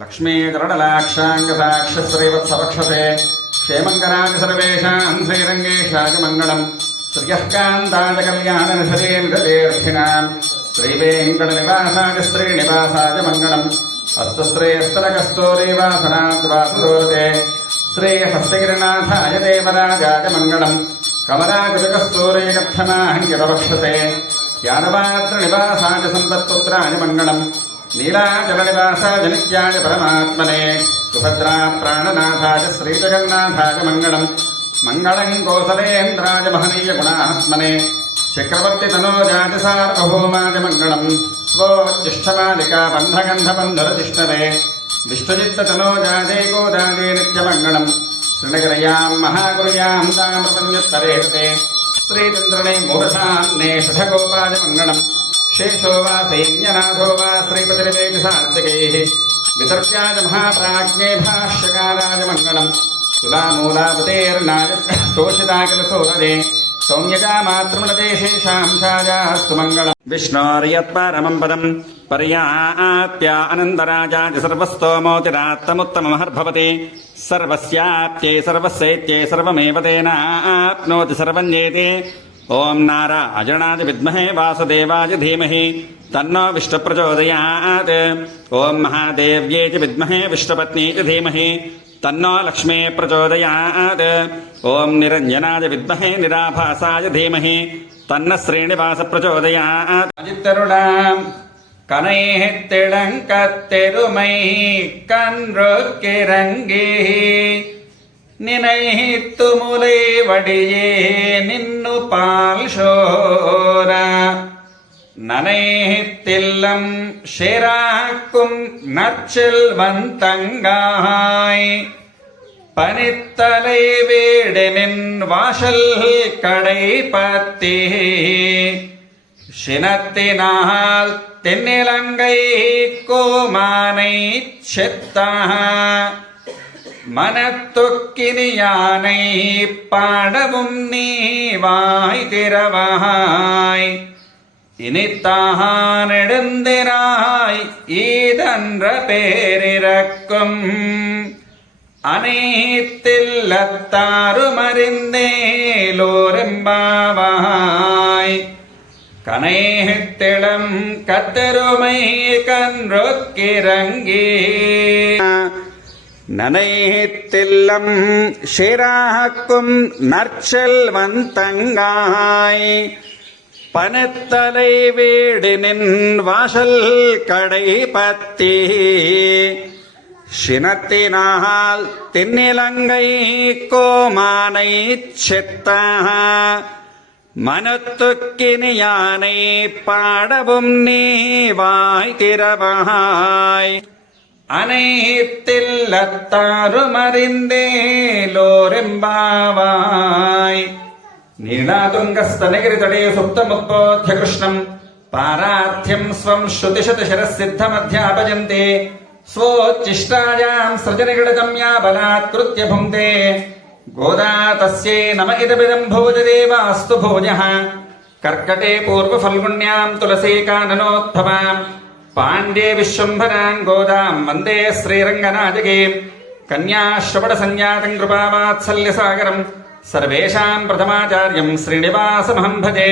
लक्ष्मीकरणलाक्षाङ्गसाक्षश्रीवत्सवक्षसे क्षेमङ्कराय सर्वेषाम् श्रीरङ्गेशाय मङ्गलम् श्रियः कान्ताय कल्याणनिधतेऽर्थिनाम् श्रीवेङ्कटनिवासाय श्रीनिवासाय मङ्गलम् अस्तु श्रेयस्तनकस्तूरीवासनाद्वासुदूर्ते श्रीहस्तगिरिनाथाय देवराजाय मङ्गलम् कमलाकुजकस्तूरीकक्षमाहङ्गितवक्षसे यादवाद्रनिवासाय सम्पत्पुत्राय मङ्गलम् नीलाचलनिवासाय नित्याय परमात्मने सुभद्रा प्राणनाथाय श्रीजगन्नाथाय मङ्गलम् मङ्गलम् कोसलेन्द्राय महनीय गुणात्मने चक्रवर्तितनोजाय सार्वभौमाय मङ्गलम् स्वोच्चिष्टमालिका बन्धगन्धबन्धरतिष्ठवे विष्णुचित्ततनोजाय गोदाये नित्यमङ्गलम् श्रीनगरयाम् महागुर्याम् तामृतन्युत्तरेहते श्रीचन्द्रणे मूढसान्ने षठगोपाय मङ्गलम् शेषो वा सैन्यनाथो वा श्रीपतिर्वेदि सात्विकैः वितर्क्याय महाप्राज्ञे भाष्यकाराय मङ्गलम् तुलामूलावतेर्नाय तोषिताकिलसोदरे सौम्यजा मातृमृते शेषांशायास्तु मङ्गलम् विष्णोर्यत्परमम् पदम् पर्याप्य अनन्तराजाय सर्वस्तोमोतिरात्तमुत्तममहर्भवति सर्वस्याप्त्यै सर्वस्यैत्यै सर्वमेव तेनाप्नोति सर्वं जेते ओम नारायणाय विद्महे वासुदेवाय धीमहि तन्नो विष्णु प्रचोदयात् ओम महादेव्यै च विद्महे विष्णुपत्नीय धीमहि तन्नो लक्ष्मी प्रचोदयात् ओम निरञ्जनाय विद्महे निराभासाय धीमहि तन्न श्रीनिवास प्रचोदयात् अजितरुणाम् कनैहित्तिळङ्कत्तेरुमै कन्रुक्किरङ्गी நினைத்து முலை வடியே நின்னு பால் சோர நனைத்தில்லம் ஷேராக்கும் நற்செல்வந்தங்காய் பனித்தலை வீடனின் வாசல் கடை பத்தி சினத்தினால் தென்னிலங்கை கோமானை செத்தா மனத்தொக்கினி யானை பாடவும் நீ வாய் திறவாய் இனித்தான் நெடுந்திராய் ஈதன்ற பேரிறக்கும் அனைத்தில்லத்தாருமறிந்தேலோரெம்பாவாய் கனைத்திளம் கத்தருமை கன்றொக்கிறங்கி நனைத்தில்லம் ஷிராக்கும் நற்செல்வந்தங்காய் பனத்தலை வீடினின் வாசல் கடை பத்தி சினத்தினால் தென்னிலங்கை கோமானை செத்த மனத்துக்கினி யானை பாடவும் நீ வாய் திறவாய் அனைத்தில்லத்தாருமறிந்தேலோரெம்பாவாய் நீளாதுங்கஸ்தனகிரிतटे सुप्तमुद्बोध्य कृष्णम् पारार्थ्यम् स्वम् श्रुतिशतशिरःसिद्धमध्यापजन्ते स्वोच्चिष्टायाम् सृजनिगणितम् या बलात्कृत्य भुङ्क्ते गोदा तस्यै नम इदमिदम् भोजदेवास्तु भोजः कर्कटे पूर्वफल्गुण्याम् तुलसीकाननोद्भवाम् पाण्डे विश्वम्भराम् गोदाम् वन्दे श्रीरङ्गनायके कन्याश्रवणसंज्ञातम् कृपावात्सल्यसागरम् सर्वेषाम् प्रथमाचार्यम् श्रीनिवासमहम् भजे।